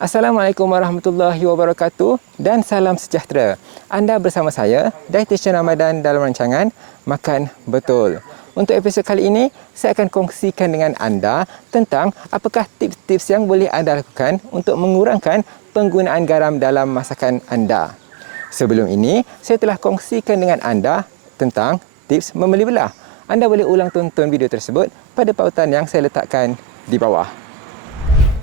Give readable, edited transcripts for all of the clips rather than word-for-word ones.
Assalamualaikum warahmatullahi wabarakatuh dan salam sejahtera. Anda bersama saya, Dietitian Ramadan dalam rancangan Makan Betul. Untuk episod kali ini, saya akan kongsikan dengan anda tentang apakah tips-tips yang boleh anda lakukan untuk mengurangkan penggunaan garam dalam masakan anda. Sebelum ini, saya telah kongsikan dengan anda tentang tips membeli belah. Anda boleh ulang tonton video tersebut pada pautan yang saya letakkan di bawah.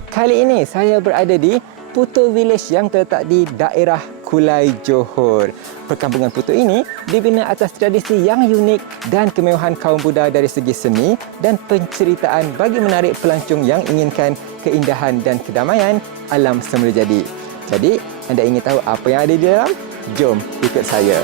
Kali ini saya berada di Putu Village yang terletak di daerah Kulai Johor. Perkampungan Putu ini dibina atas tradisi yang unik dan kemewahan kaum Buddha dari segi seni dan penceritaan bagi menarik pelancong yang inginkan keindahan dan kedamaian alam semula jadi. Jadi, anda ingin tahu apa yang ada di dalam? Jom ikut saya.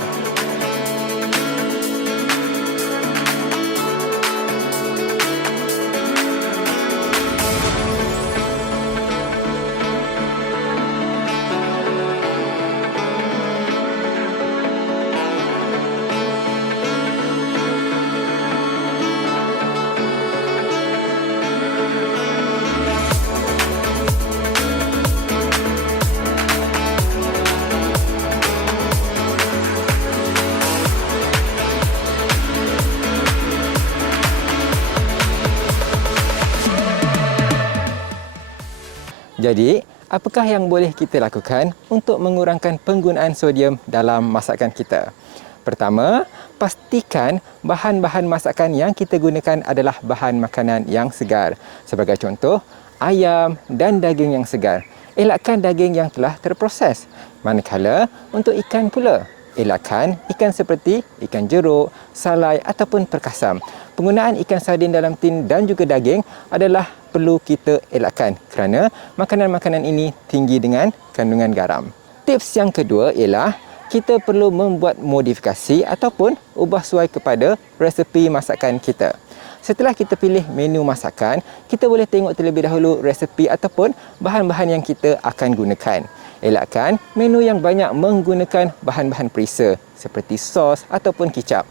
Jadi, apakah yang boleh kita lakukan untuk mengurangkan penggunaan sodium dalam masakan kita? Pertama, pastikan bahan-bahan masakan yang kita gunakan adalah bahan makanan yang segar. Sebagai contoh, ayam dan daging yang segar. Elakkan daging yang telah terproses. Manakala untuk ikan pula, elakkan ikan seperti ikan jeruk, salai ataupun perkasam. Penggunaan ikan sardin dalam tin dan juga daging adalah perlu kita elakkan kerana makanan-makanan ini tinggi dengan kandungan garam. Tips yang kedua ialah kita perlu membuat modifikasi ataupun ubah suai kepada resepi masakan kita. Setelah kita pilih menu masakan, kita boleh tengok terlebih dahulu resepi ataupun bahan-bahan yang kita akan gunakan. Elakkan menu yang banyak menggunakan bahan-bahan perisa seperti sos ataupun kicap.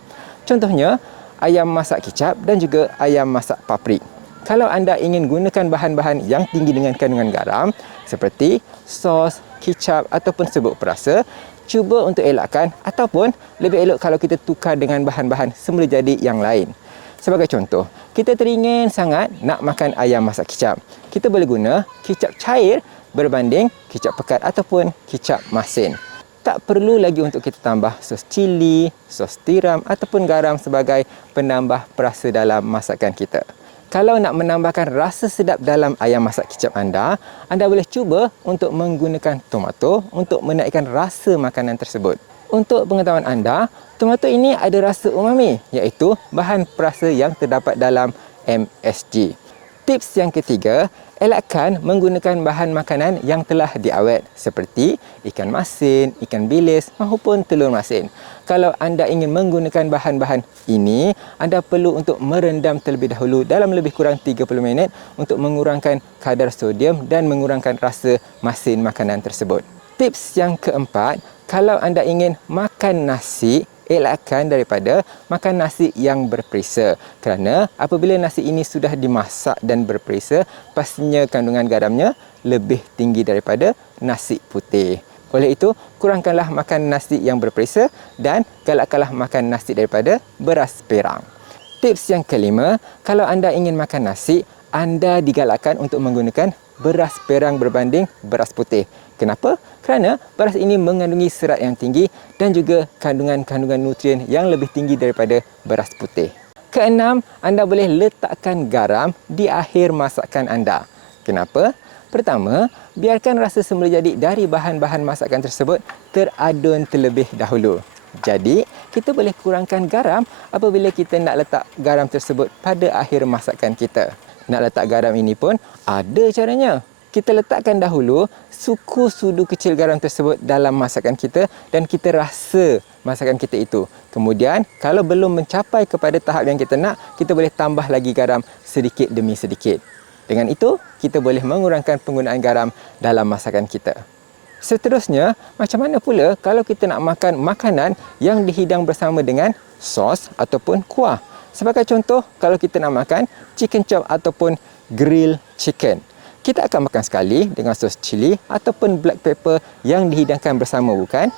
Contohnya, ayam masak kicap dan juga ayam masak paprik. Kalau anda ingin gunakan bahan-bahan yang tinggi dengan kandungan garam seperti sos, kicap ataupun serbuk perasa, cuba untuk elakkan ataupun lebih elok kalau kita tukar dengan bahan-bahan semula jadi yang lain. Sebagai contoh, kita teringin sangat nak makan ayam masak kicap. Kita boleh guna kicap cair berbanding kicap pekat ataupun kicap masin. Tak perlu lagi untuk kita tambah sos cili, sos tiram ataupun garam sebagai penambah perasa dalam masakan kita. Kalau nak menambahkan rasa sedap dalam ayam masak kicap anda boleh cuba untuk menggunakan tomato untuk menaikkan rasa makanan tersebut. Untuk pengetahuan anda, tomato ini ada rasa umami, iaitu bahan perasa yang terdapat dalam MSG. Tips yang ketiga, elakkan menggunakan bahan makanan yang telah diawet seperti ikan masin, ikan bilis maupun telur masin. Kalau anda ingin menggunakan bahan-bahan ini, anda perlu untuk merendam terlebih dahulu dalam lebih kurang 30 minit untuk mengurangkan kadar sodium dan mengurangkan rasa masin makanan tersebut. Tips yang keempat, kalau anda ingin makan nasi, elakkan daripada makan nasi yang berperisa kerana apabila nasi ini sudah dimasak dan berperisa, pastinya kandungan garamnya lebih tinggi daripada nasi putih. Oleh itu, kurangkanlah makan nasi yang berperisa dan galakkanlah makan nasi daripada beras perang. Tips yang kelima, kalau anda ingin makan nasi, anda digalakkan untuk menggunakan beras perang berbanding beras putih. Kenapa? Kerana beras ini mengandungi serat yang tinggi dan juga kandungan-kandungan nutrien yang lebih tinggi daripada beras putih. Keenam, anda boleh letakkan garam di akhir masakan anda. Kenapa? Pertama, biarkan rasa semula jadi dari bahan-bahan masakan tersebut teradun terlebih dahulu. Jadi, kita boleh kurangkan garam apabila kita nak letak garam tersebut pada akhir masakan kita. Nak letak garam ini pun ada caranya. Kita letakkan dahulu suku sudu kecil garam tersebut dalam masakan kita dan kita rasa masakan kita itu. Kemudian, kalau belum mencapai kepada tahap yang kita nak, kita boleh tambah lagi garam sedikit demi sedikit. Dengan itu, kita boleh mengurangkan penggunaan garam dalam masakan kita. Seterusnya, macam mana pula kalau kita nak makan makanan yang dihidang bersama dengan sos ataupun kuah? Sebagai contoh, kalau kita nak makan chicken chop ataupun grill chicken. Kita akan makan sekali dengan sos cili ataupun black pepper yang dihidangkan bersama, bukan?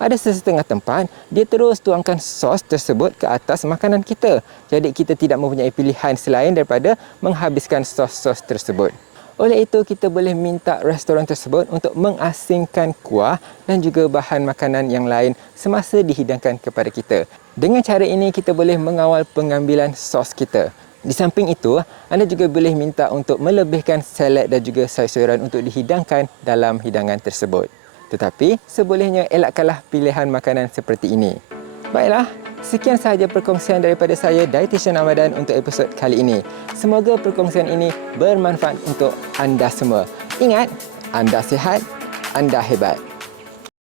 Ada sesetengah tempat, dia terus tuangkan sos tersebut ke atas makanan kita. Jadi kita tidak mempunyai pilihan selain daripada menghabiskan sos-sos tersebut. Oleh itu, kita boleh minta restoran tersebut untuk mengasingkan kuah dan juga bahan makanan yang lain semasa dihidangkan kepada kita. Dengan cara ini, kita boleh mengawal pengambilan sos kita. Di samping itu, anda juga boleh minta untuk melebihkan salad dan juga sayur-sayuran untuk dihidangkan dalam hidangan tersebut. Tetapi, sebolehnya elakkanlah pilihan makanan seperti ini. Baiklah, sekian sahaja perkongsian daripada saya, Dietitian Ramadan, untuk episod kali ini. Semoga perkongsian ini bermanfaat untuk anda semua. Ingat, anda sihat, anda hebat.